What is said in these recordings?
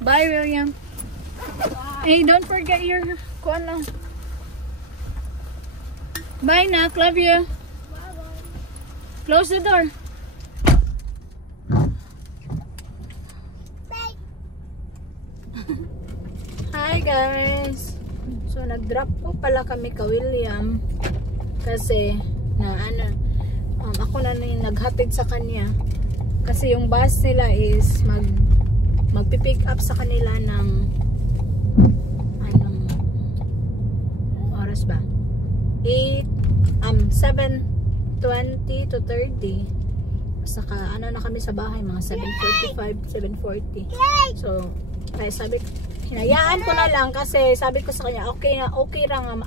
Bye, William. Hey, don't forget your kuan lang. Bye, Nak. Love you. Close the door. Bye. Hi, guys. So, nag-drop po pala kami ka William. Kasi, ako na yung naghatid sa kanya. Kasi yung bus nila is magpipick up sa kanila ng anong oras ba? 7:20 to 30. Saka na kami sa bahay mga 7:45, 7:40. So kaya hinayaan ko na lang kasi sabi ko sa kanya okay lang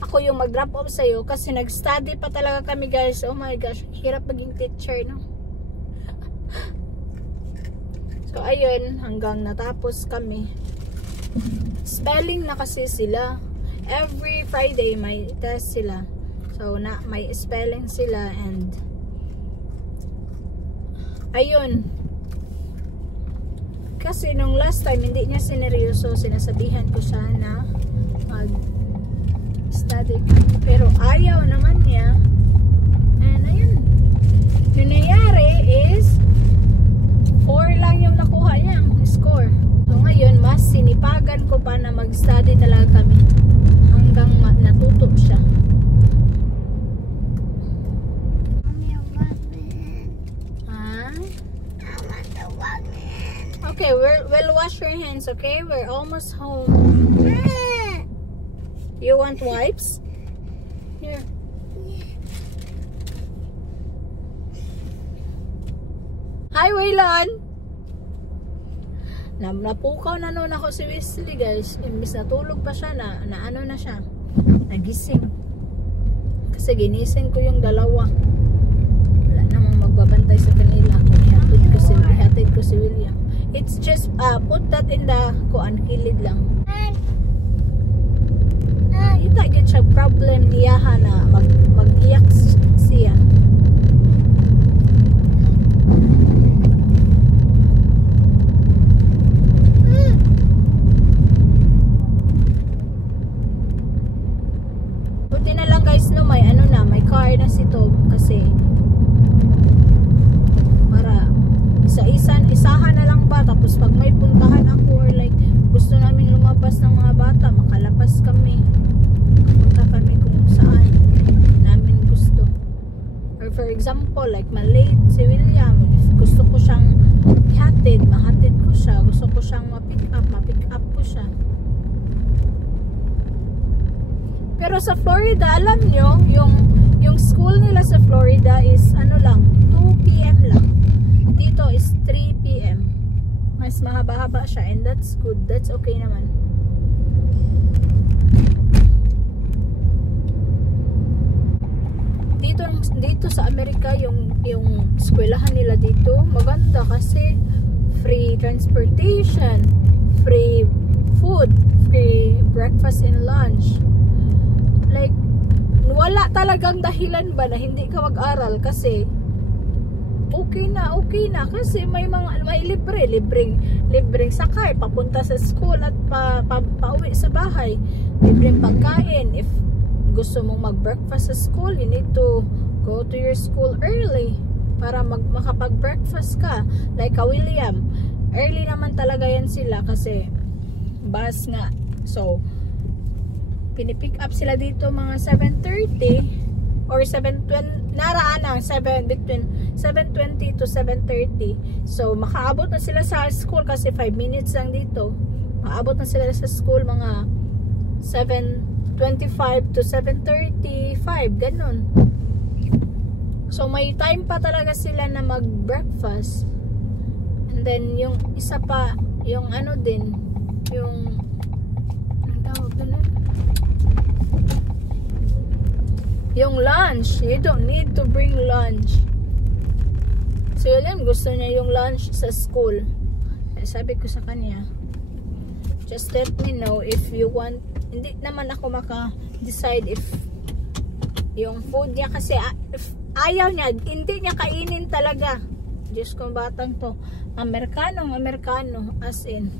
ako yung mag-drop off sa iyo kasi nag-study pa talaga kami, guys. Oh my gosh, hirap maging teacher, no? So ayun, hanggang natapos kami. Spelling na kasi sila. Every Friday may test sila. So may spelling sila and ayun. Kasi nung last time hindi niya sineryoso, sinasabihan ko siya na mag-study. Pero ayaw naman niya. And ayun. Yung nangyari is 4 lang yung nakuha niyang score. So ngayon, mas sinipagan ko pa na mag-study talaga kami hanggang natuto siya. Okay, we'll wash your hands, okay? We're almost home. You want wipes? Here. Hi, Waylon! Napukaw na noon ako si Wesley, guys. Imbis natulog pa siya, ano na siya. Nagising. Kasi ginising ko yung dalawa. Wala namang magbabantay sa kanila. Ihatid ko si William. It's just, put that in the kilid lang. Ita, yun siya problem niya na mag-iyak siya. Buti na lang, guys, no, may car na si Tom kasi para isahan na lang ba, tapos pag may puntahan ako or like gusto namin lumabas ng mga bata, makalapas kami, punta kami kung saan namin gusto. Or for example, like malate si William, if gusto ko siyang ihatid, mahatid ko siya. Gusto ko siyang ma-pick up ko siya. Pero sa Florida, alam nyo, yung school nila sa Florida is 2 PM lang. Dito is 3 PM. Mas mahaba-haba siya and that's good. That's okay naman. Dito sa Amerika, yung eskwelahan nila dito, maganda kasi free transportation, free food, free breakfast and lunch. Like, wala talagang dahilan ba na hindi ka mag-aral kasi okay na kasi may libreng sakay papunta sa school at pauwi sa bahay, libreng pagkain. If gusto mong mag-breakfast sa school, you need to go to your school early para makapag-breakfast ka. Like ka William, early naman talaga yan sila kasi bus nga. So pinipick up sila dito mga 7:30 or 7:20, between 7:20 to 7:30. So makaabot na sila sa school kasi 5 minutes lang dito. Makaabot na sila sa school mga 7:25 to 7:35, ganun. So may time pa talaga sila na mag-breakfast. And then yung isa pa, yung yung tawag doon, yung lunch. You don't need to bring lunch. So yun, gusto niya yung lunch sa school. Kaya sabi ko sa kanya, just let me know if you want. Hindi naman ako maka-decide if yung food niya kasi if ayaw niya, hindi niya kainin talaga. Diyos kong batang to. Amerikano, as in.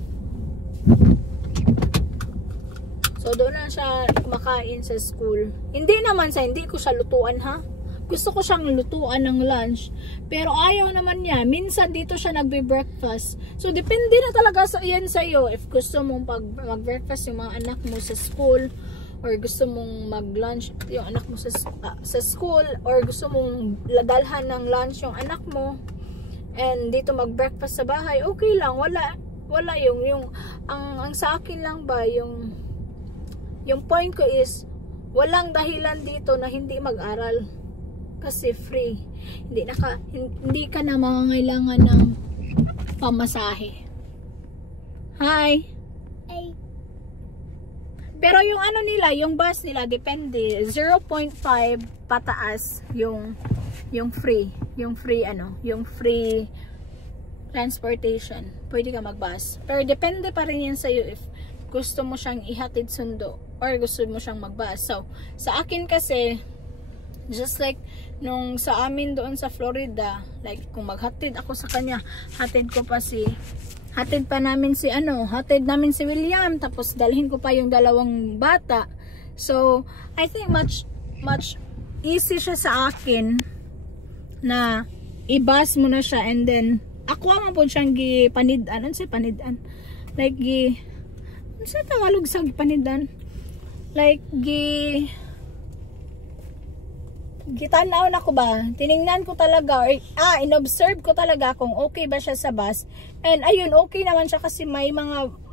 So, doon na siya kumakain sa school. Hindi naman hindi ko siya lutuan, ha? Gusto ko siyang lutuan ng lunch. Pero ayaw naman niya. Minsan dito siya nagbe-breakfast. So, depende na talaga yan sa'yo. If gusto mong mag-breakfast yung mga anak mo sa school, or gusto mong mag-lunch yung anak mo sa school, or gusto mong dalhan ng lunch yung anak mo, and dito mag-breakfast sa bahay, okay lang. Wala yung ang sa akin lang ba, yung point ko is, walang dahilan dito na hindi mag-aral. Kasi free. Hindi ka na mangangailangan ng pamasahe. Hi! Hey. Pero yung ano nila, yung bus nila, depende. 0.5 pataas yung free. Yung free transportation. Pwede ka mag-bus. Pero depende pa rin yan sa'yo if gusto mo siyang ihatid sundo or gusto mo siyang mag-bus. So, sa akin kasi, just like nung sa amin doon sa Florida, like kung maghatid ako sa kanya, hatid namin si William, tapos dalhin ko pa yung dalawang bata. So, I think much easy siya sa akin na i-bus mo na siya, and then ako man po siyang gipanid-an. Ano siya panid-an? Like ano sa Tagalog sa gipanid-an? Like gitanaw na ko ba? Tiningnan ko talaga, or inobserve ko talaga kung okay ba siya sa bus. And ayun, okay naman siya kasi may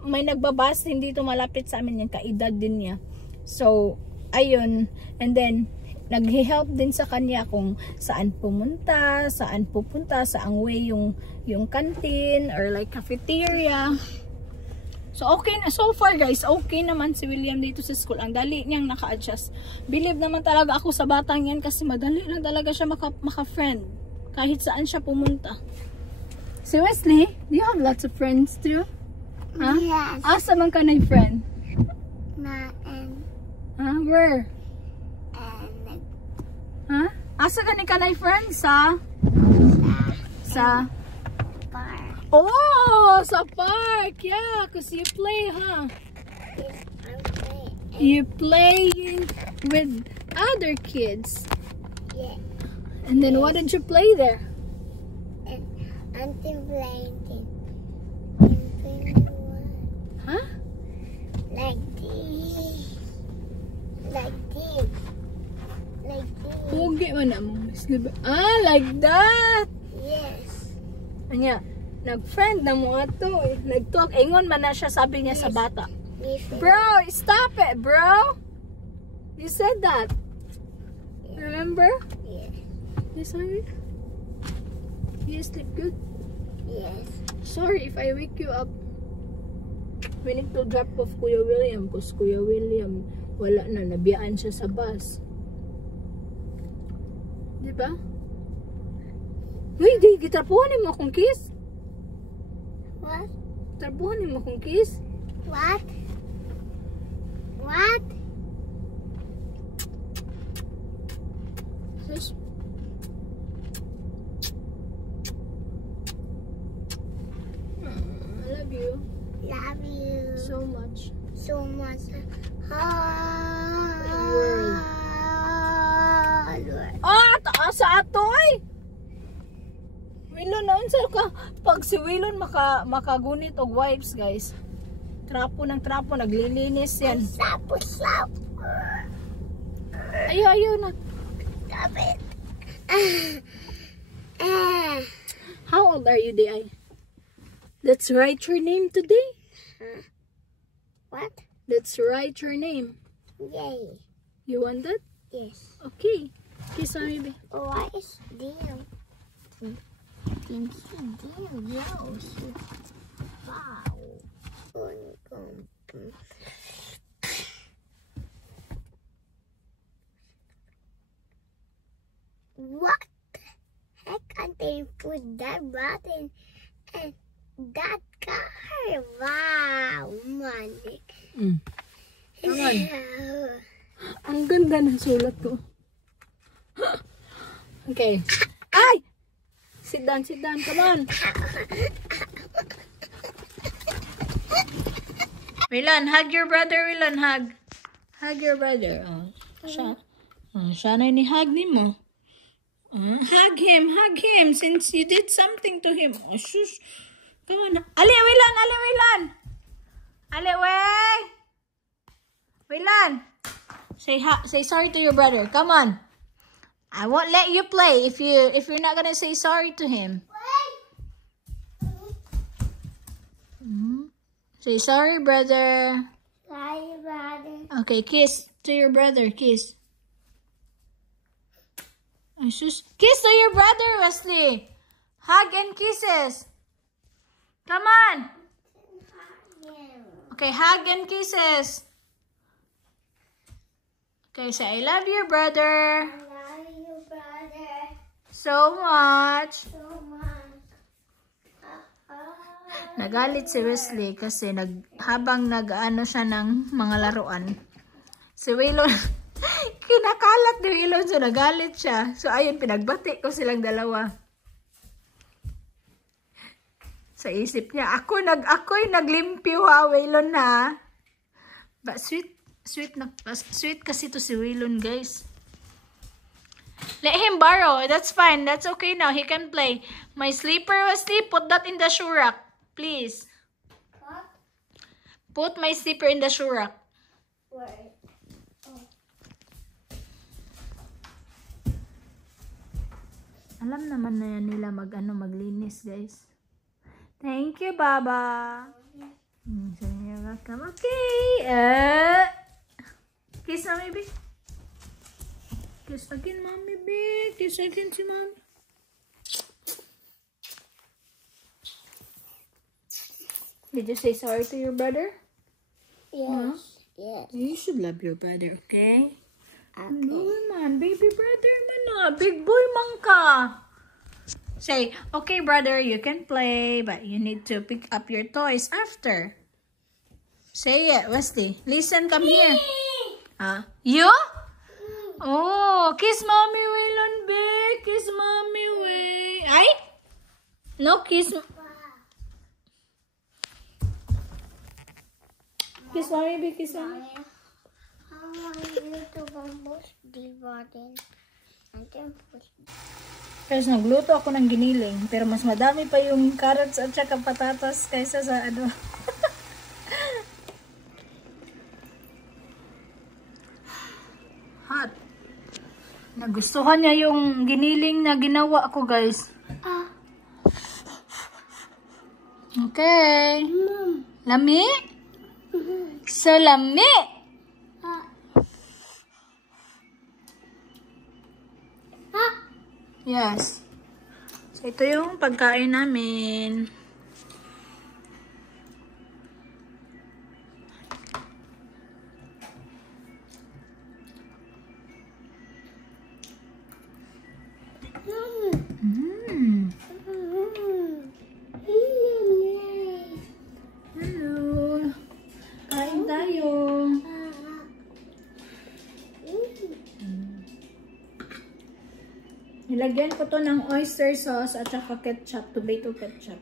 nagbabas din dito malapit sa amin, yung kaedad din niya. So, ayun. And then, nag-help din sa kanya kung saan pupunta, saang way yung canteen or like cafeteria. So, okay na. So far, guys, okay naman si William dito sa school. Ang dali niyang naka-adjust. Believe naman talaga ako sa batang yan kasi madali lang talaga siya maka-friend. Kahit saan siya pumunta. Si Wesley, do you have lots of friends too? Huh? Yes. Asa man ka na friend? Where? Huh? Asa ka na friend? Sa park. Oh, sa park. Yeah, because you play, huh? Yes, I'm playing. You playing with other kids. Yeah. And then what did you play there? And I'm playing it. Huh? Like this. Like this. Like this. Pogi man na mo. Like that. Yes. Anya, nag-friend na mo ato eh. Nag-talk. Ingon man na siya, sabi niya sa bata. Yes. Bro, stop it, bro. You said that. Remember? Yes. You sorry? You sleep good? Yes. Sorry if I wake you up. We need to drop off Kuya William because Kuya William wala na, nabiyaan siya sa bus. Diba? Uy, di, gitrapuhanin mo akong kiss. What? Trapuhanin mo akong kiss. What? What? Sus. I love you. Love you So much. so much. Taas sa atoy! Wilon na unsa ka? Pag si Wilon makagunit og wipes, guys. Trapo ng trapo, naglilinis yan. Sapo. Ayaw na. Stop it. How old are you, Di? Let's write your name today. What? Let's write your name. Yay. You want that? Yes. Okay. Kiss on me, babe. What is damn? Damn gross. Wow. What the heck are they put that button and that car? Wow, money. Naman. Ang ganda ng sulat ko. Okay. Ay! Sit down, come on. Willan, hug your brother, Willan, hug. Hug your brother. Oh, siya na ni-hug ni mo. Hug him, since you did something to him. Oh, shush. Come on. Ali, Willan. Ali, way. Willan. Say sorry to your brother. Come on. I won't let you play if you're not gonna say sorry to him. Say sorry, brother. Sorry, brother. Okay, kiss to your brother. Kiss. Kiss to your brother, Wesley. Hug and kisses. Come on. Okay, hug and kisses. Okay, say I love you, brother. I love you, brother. So much. So much. Nagalit si Wesley kasi habang nag-ano siya ng mga laruan. Si Waylon, kinakalat ni Waylon, so nagalit siya. So ayun, pinagbati ko silang dalawa. Sa isip niya, ako'y naglimpyo ha, Waylon ha. But sweet kasi to si Waylon, guys. Let him borrow. That's fine. That's okay now. He can play. My sleeper, Wesley, put that in the shoe rack. Please. What? Put my slipper in the shoe rack. Where? Oh. Alam naman na yan nila maglinis, guys. Thank you, Baba. So you're welcome. Okay. Kiss Mommy B. Kiss again, Mommy B. Kiss again si Mommy. Did you say sorry to your brother? Yes. Huh? Yes. You should love your brother, okay? Okay. No, man. Baby brother man na. Big boy man ka. Say, okay, brother, you can play, but you need to pick up your toys after. Say it, Wesley. Listen, come here. You? Oh, kiss Mommy Waylon, babe. Kiss Mommy Way. Ay? No, kiss. Kiss Mommy, babe. Kiss Mommy. I want you to push the button and then push. Guys, nagluto ako ng giniling, pero mas madami pa yung carrots at saka patatas kaysa sa ano. Hot. Nagustuhan niya yung giniling na ginawa ko, guys. Okay. Lami? So, lami. Yes. So, ito yung pagkain namin. Hello. Kain tayo. Nilagyan ko to ng oyster sauce at saka ketchup, tomato ketchup.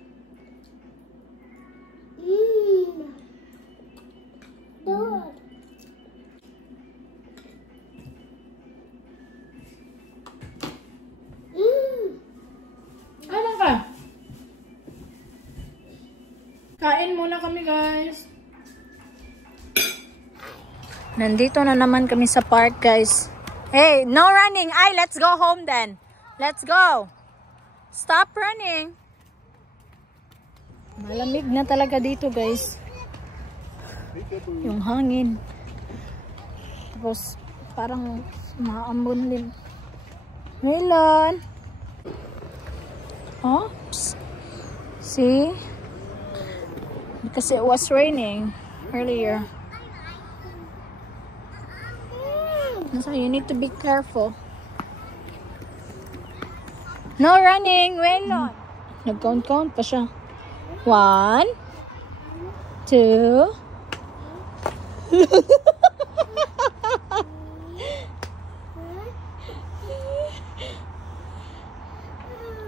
Ano ka? Kain muna kami, guys. Nandito na naman kami sa park, guys. Hey, no running. Ay, let's go home then. Let's go. Stop running. Malamig na talaga dito, guys. Yung hangin. Tapos, parang maambon din. Melon. Oops. See? Because it was raining earlier. So you need to be careful. No running, Melon. Nag-count pa siya. 1, 2.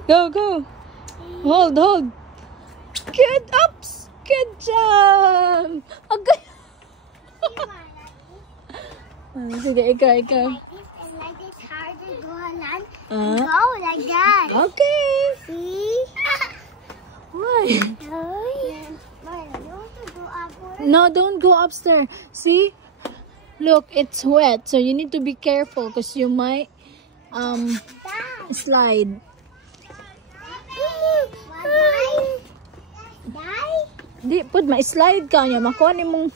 Go, go. Hold, hold. Good ups. Good job. Okay. Sige, ikaw. Like this hard to go along. Go like that. Okay. See? Why? No, No, don't go upstairs. See? Look, it's wet, so you need to be careful because you might slide. Di pud ma-slide ka nya makuha imong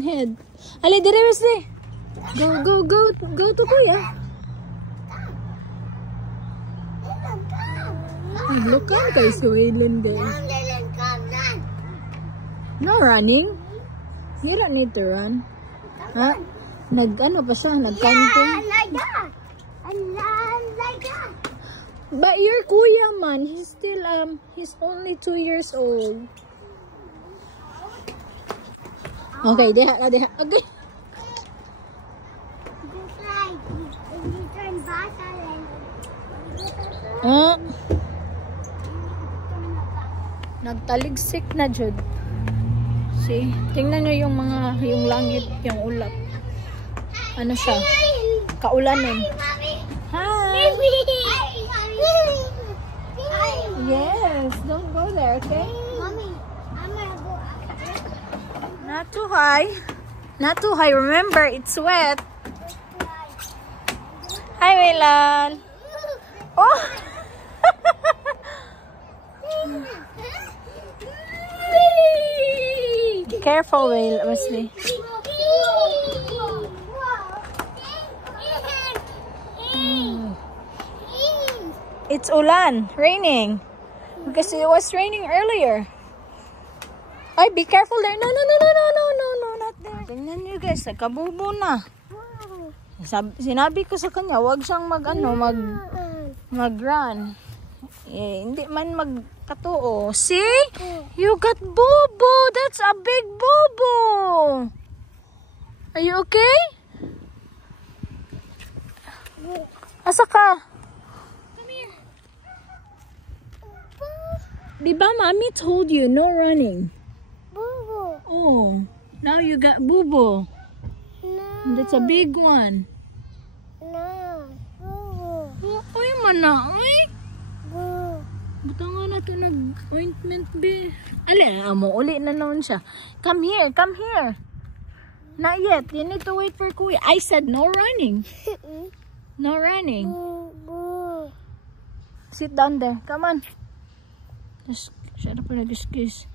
head. Ali dire Wesley. Go to kuya. Lukan kay si Waylon din. No running. You don't need to run. Ha? Nag-ano pa siya? Nag-camping? Like that. And like that. But your kuya man, he's still, he's only 2 years old. Okay, deha. Okay. Just like, if you turn back and Nagtaligsik na jud. See? Tingnan nyo yung langit, yung ulap. Ano siya? Kaulanan. Hi! Yes, don't go there, okay? Mommy, I'm gonna go up. Not too high. Not too high. Remember, it's wet. Hi, Waylan. Oh! Careful, Wesley. It's ulan, raining. Because it was raining earlier. Ay, be careful there. No, not there. Tingnan nyo guys, nagkabubo na. Sinabi ko sa kanya, wag siyang mag-run. Hindi man magkatuo. See? You got bubo. That's a big bubo. Are you okay? Asa ka? Come here. Diba mommy told you no running? Boo. Oh, now you got bubo. No. That's a big one. No. Boo. Uy, mana. Uy. Boo. Buta nga na ito nag-ointment, be. Alin, amo, uli na noon siya. Come here. Not yet. You need to wait for Kuya. I said no running. No running. Boo. Sit down there. Come on. Just shut up and just kiss.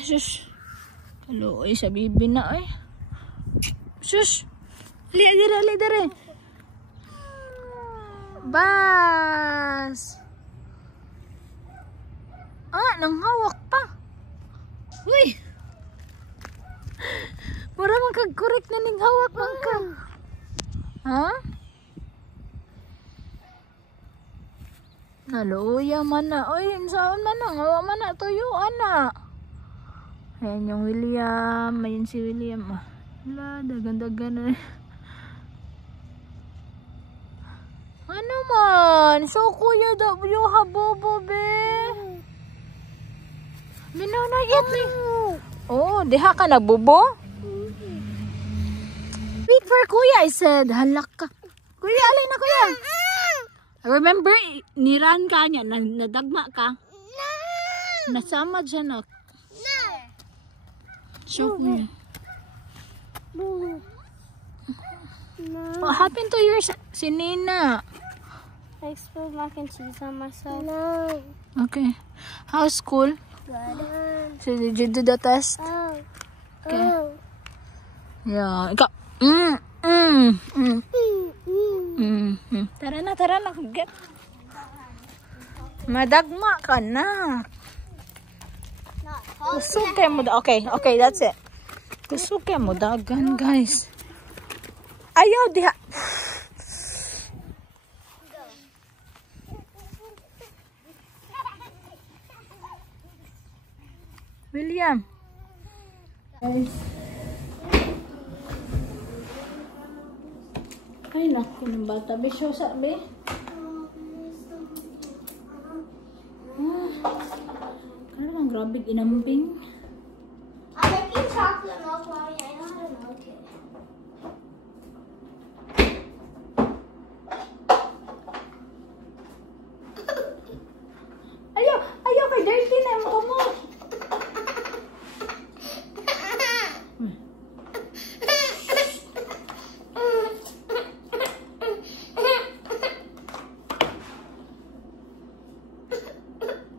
Sus. Kaluoy sa bibi na, eh. Sus. Ali dire. Bas. Nang hawak pa. Uy. Mura man kag-correct na ning hawak man ka. Ha? Naluya man na. Uy, saan man na? Ngawa man na. Tuyo, ana. Ayan yung William. Ayan si William. Wala, dagan-dagan na. Ano man? So, kuya, you have bobo, be. Binaw na yet, eh. Oh, diha ka na, bobo? Wait for kuya, I said. Halak ka. Kuya, alay na, kuya. Remember, niran ka niya, nadagma ka. Nasama dyan, nak. Show niya. What happened to your si Nina? I spilled mac and cheese on myself. No. Okay. How's school? Good. So did you do the test? Okay. Yeah. Ikaw. Tara na. Get. Madagma ka na. Kusuke mo. Okay, that's it. Kusuke mo dagan, guys. Ayaw diha. William. Guys. Ay, naku, ng bata. Be, show sa, be. Ano ang grabe inambing? I'm making chocolate milk, Mommy. I know how to milk it. Ayaw kay dirty na yung kamot.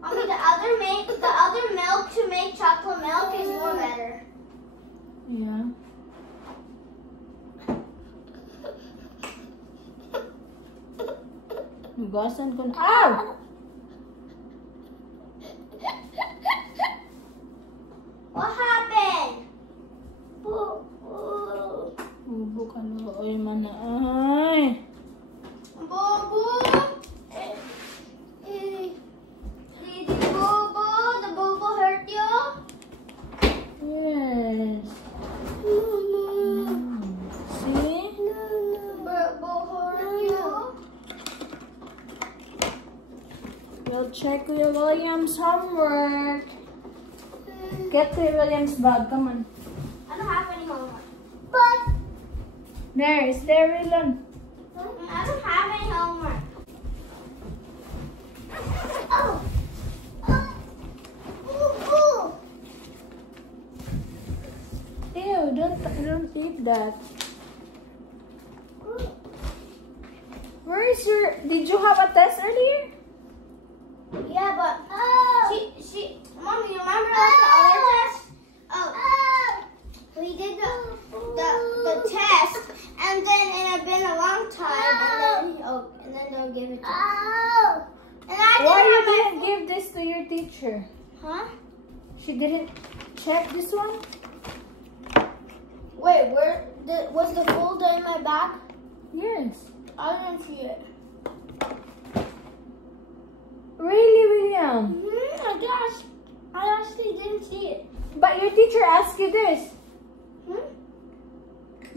Mommy, the other milk to make chocolate milk is more better. Yeah. Nugasan ko na. Ow! What happened? Bubo ka na. Oy, mana. Ay. Boo-boo. Did boo-boo? The boo-boo hurt you? Yes. See? Boo-boo hurt you? We'll check Kuya William's homework. Get Kuya William's bag. Come on. I don't have any homework. But There. Is there, William? I don't have any homework. Oh. Boo-boo. Ew, don't eat that. Where is your... Did you have a test earlier? Yeah, but Mom, you remember like the other test? We did the test, and then it had been a long time, and then they'll give it to us. And I Why you didn't didn't give this to your teacher? Huh? She didn't check this one? Wait, was the folder in my bag? Yes. I didn't see it. Really, William? I guess. I actually didn't see it. But your teacher asked you this. Hmm?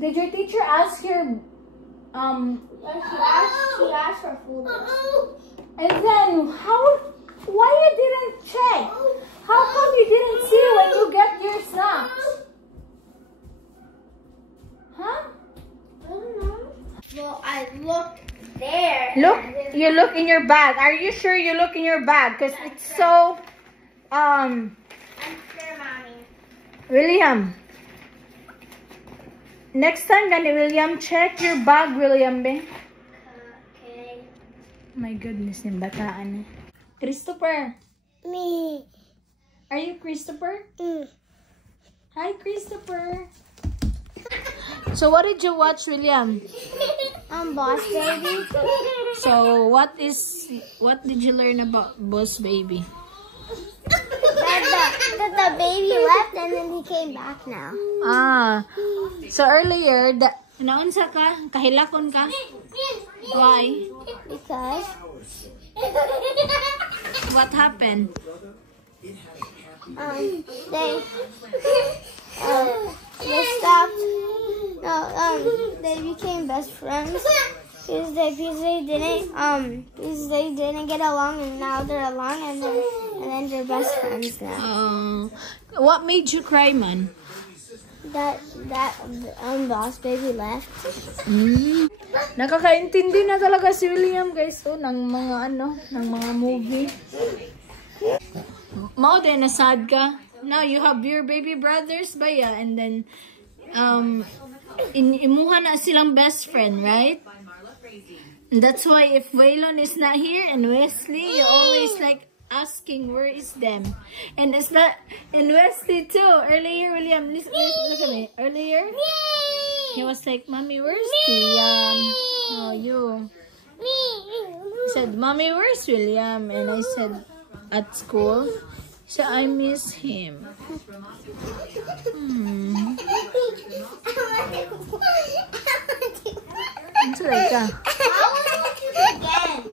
Did your teacher ask your Yeah, she asked for folders. and then why you didn't check? How come you didn't see when you get your snacks? Huh? I don't know. Well, I looked there. You look in your bag. Are you sure you look in your bag? Because it's so I'm sure, Mommy. William. Next time, gani William, check your bag, William, be. Okay. My goodness, yung bataan eh. Christopher. Me. Are you Christopher? Hi, Christopher. So, what did you watch, William? Boss Baby. So, what did you learn about Boss Baby? That the baby left and then he came back now. So earlier, naunsa ka? Kahilakon ka? Why? Because What happened? they stopped. No, they became best friends because they didn't get along, and now they're along, and then they're best friends now. What made you cry, man? That Boss Baby left. Nakakaintindi na talaga si William, guys, ng mga ng mga movie. Mao din nasad ka. Now you have your baby brothers ba ya, and then imuha na silang best friend, right? And that's why if Waylon is not here and Wesley, you're always like asking where is them. And it's not in Wesley too. Earlier, William, look at me. Earlier, he was like, "Mommy, where's William?" Oh, you. He said, "Mommy, where's William?" And I said, "At school." So I miss him. Ano ka?